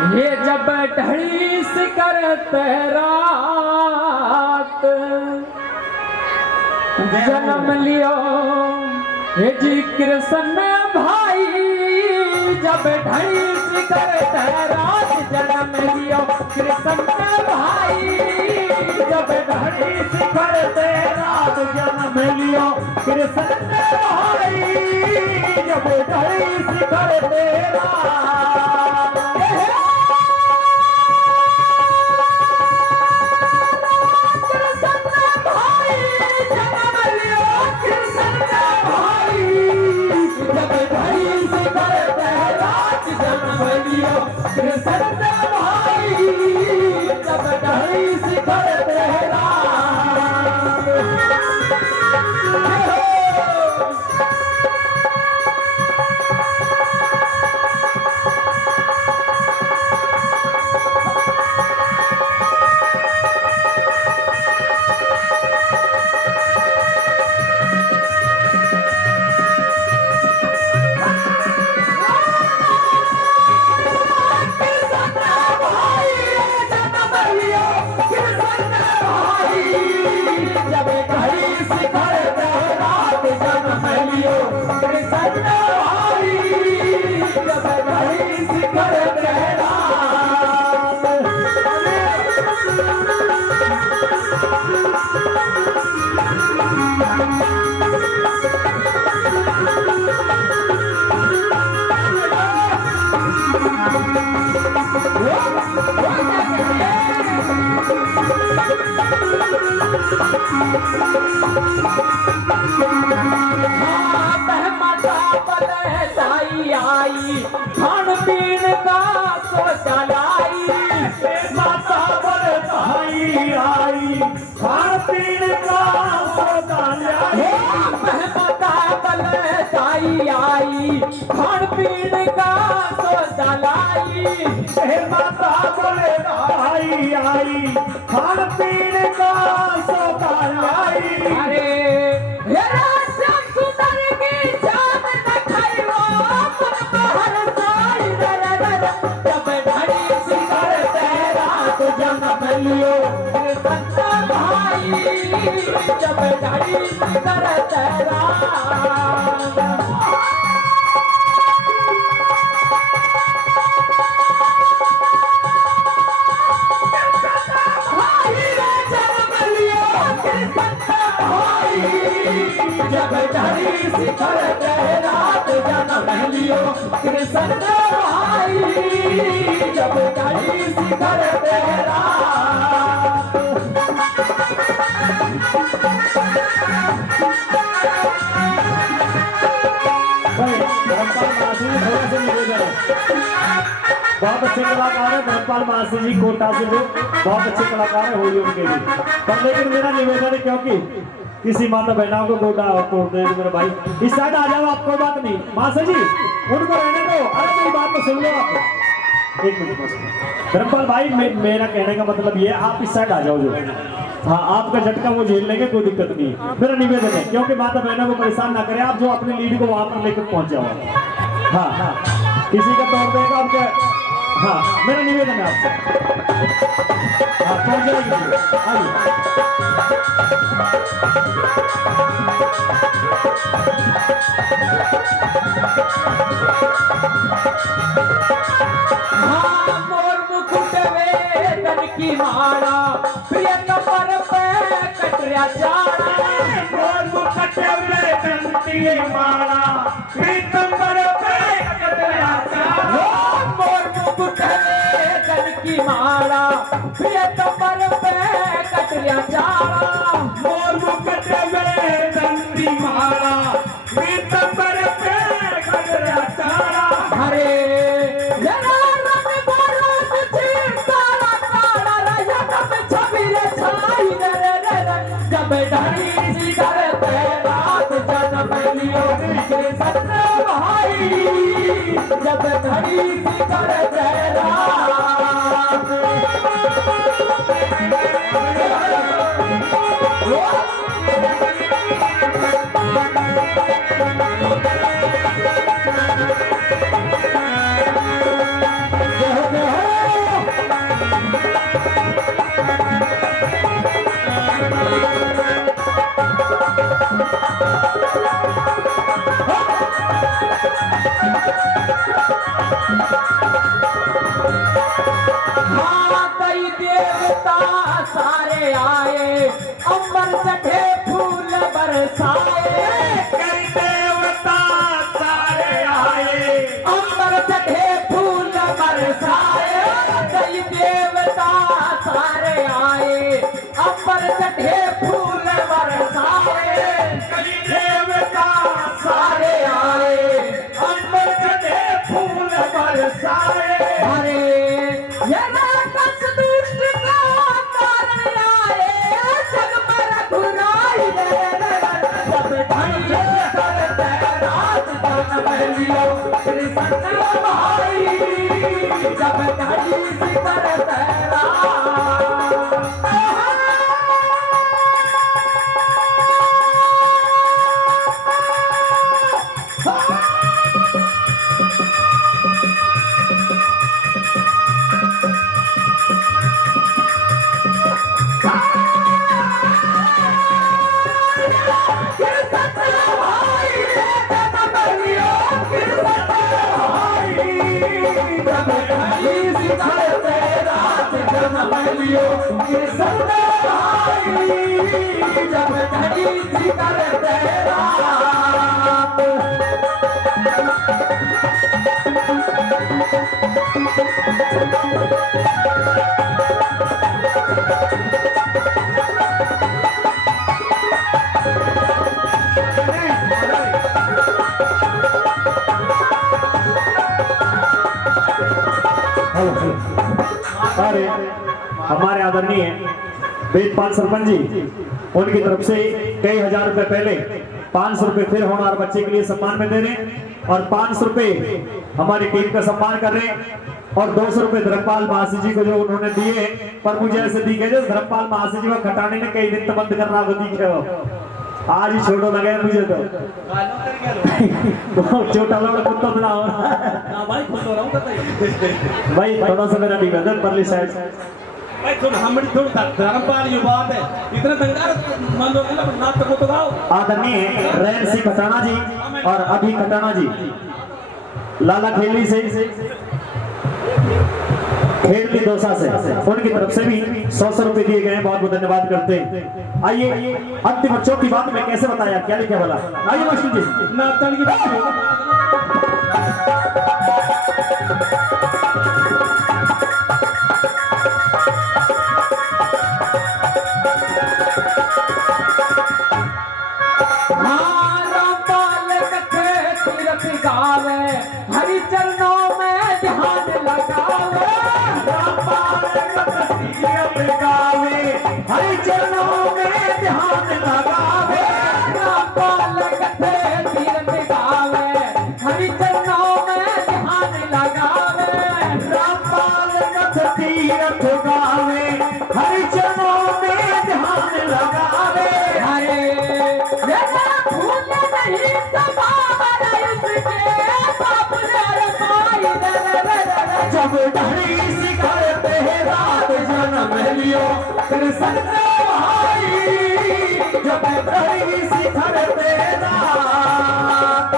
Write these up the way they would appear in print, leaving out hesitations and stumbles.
ये जब ढड़ी सिकरत रात जन्म लियो हे जी कृष्ण भाई। जब ढड़ी सिकरत रात जन्म लियो कृष्ण भाई। जब ढड़ी सिकरत रात जन्म लियो कृष्ण भाई। जब ढड़ी सिकरत रात खान पीन का सोचा लाई। माता बरसाई आई खान पीन का सोचा लाई। माता बरसाई आई खान पीन का सोचा लाई। माता बरसाई आई खान पीन का सोचा लाई। अरे जब ढड़ी सिकरत रात जब ढड़ी सिकरत रात जन्म लियो कृष्ण भाई। जब ढड़ी सिकरत रात बहुत अच्छे कलाकार है धर्मपाल मासी जी कोटा से लोग बहुत अच्छे कलाकार है होली उनके लिए। पर लेकिन मेरा निवेदन है क्योंकि किसी माता बहना को गोटा तोड़ दे मेरे भाई इस साइड आ जाओ। आप कोई बात नहीं मासी जी उनको रहने दो। अरे मेरी बात तो सुन लो आप एक मिनट बस। धर्मपाल भाई मेरा कहने का मतलब ये आप इस साइड आ जाओ जो। हाँ आपका झटका वो झेल लेंगे कोई दिक्कत नहीं। मेरा निवेदन है क्योंकि माता बहनों को परेशान ना करें आप जो अपनी लीड को वहां पर लेकर पहुंच जाओ। हाँ हाँ किसी का तोड़ देगा आपके। हाँ मेरा निवेदन है आपसे। हाँ पहुंच जाएगी आइए। हाँ मोर मुकुट वेदन की माला प्रिय कमर पे कटरिया चाड़ा। मोर मुकुट वेदन की माला प्रिय कमर पे कटरिया चाड़ा। मोर मुकुट वेदन की माला प्रिय कमर पे कटरिया चाड़ा। मोर मुकुट वेदन की माला प्रिय कमर पे कटरिया चाड़ा। हरे जब ढड़ी सिकरत रात जन्म लियो कृष्ण भाई। जब ढड़ी सिकरत रात जय जय हाँ कई देवता सारे आए, अंबर चढ़े फूल बरसाए। कई देवता सारे आए, अंबर चढ़े फूल बरसाए। कई देवता सारे आए, अंबर चढ़े फूल बरसाए। कई देवता सारे आए, अंबर चढ़े फूल बरसाए। अरे ये राक्षस दुष्ट का कारण आए, जग में रघुराई रे। जब ढंगे करते रात जन लियो कृष्ण भाई, जब ढंगी सी करते रात। अरे हमारे आदरणीय वेदपाल सरपंच जी, उनकी तरफ से कई हजार रुपए पहले 500 रुपए फिर होनहार बच्चे के लिए सम्मान में दे रहे हैं और 500 रुपए हमारी टीम का सम्मान कर रहे हैं और 200 रुपए धर्मपाल महासी जी को जो उन्होंने दिए, पर मुझे ऐसे दिखे जो धर्मपाल महासी जी को खटाने ने कई दिन तो बंद करना को दिखे हो। आज ही छोड़ो लगे मुझे तो बहुत छोटा लोग कुत्ता बना हो रहा भाई। थोड़ा सा मेरा निवेदन परली साइड भाई थोड़ा हमारी थोड़ा धर्मपाल ये बात है, इतना दंगार मान लो ना नाच को तो गाओ। आदरणीय रैन सिंह खटाना जी और अभी खटाना जी लाला खेली से खेल की दोसा से उनकी तरफ से भी 100 रुपए दिए गए हैं, बहुत बहुत धन्यवाद करते हैं। आइए अंतिम बच्चों की बात मैं कैसे बताया, क्या लिखा बोला, आइए मास्टर जी। नाचन की बात हरि चरणों में ध्यान लगावे। हरि चरणों में ध्यान लगावे। रामपाल कथे तीरथ गावे, हरि चरणों में ध्यान लगावे। रामपाल कथे तीरथ गावे, हरि चरणों में ध्यान लगावे। अरे ये फूल नहीं समावर इसके बाप रे पाई रे। जब ढड़ी सिखरते रात जन्म लियो कृष्ण भाई, जब ढड़ी सिखरते रात।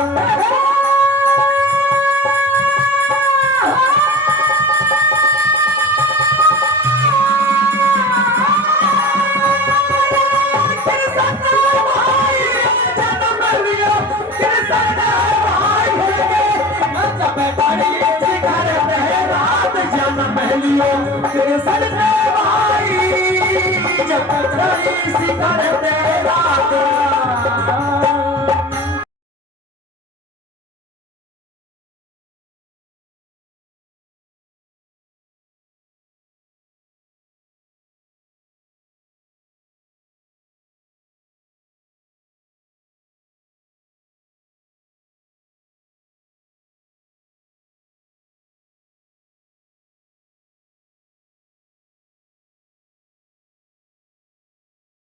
कृष्ण भाई जब ढड़ी सिखरते रात।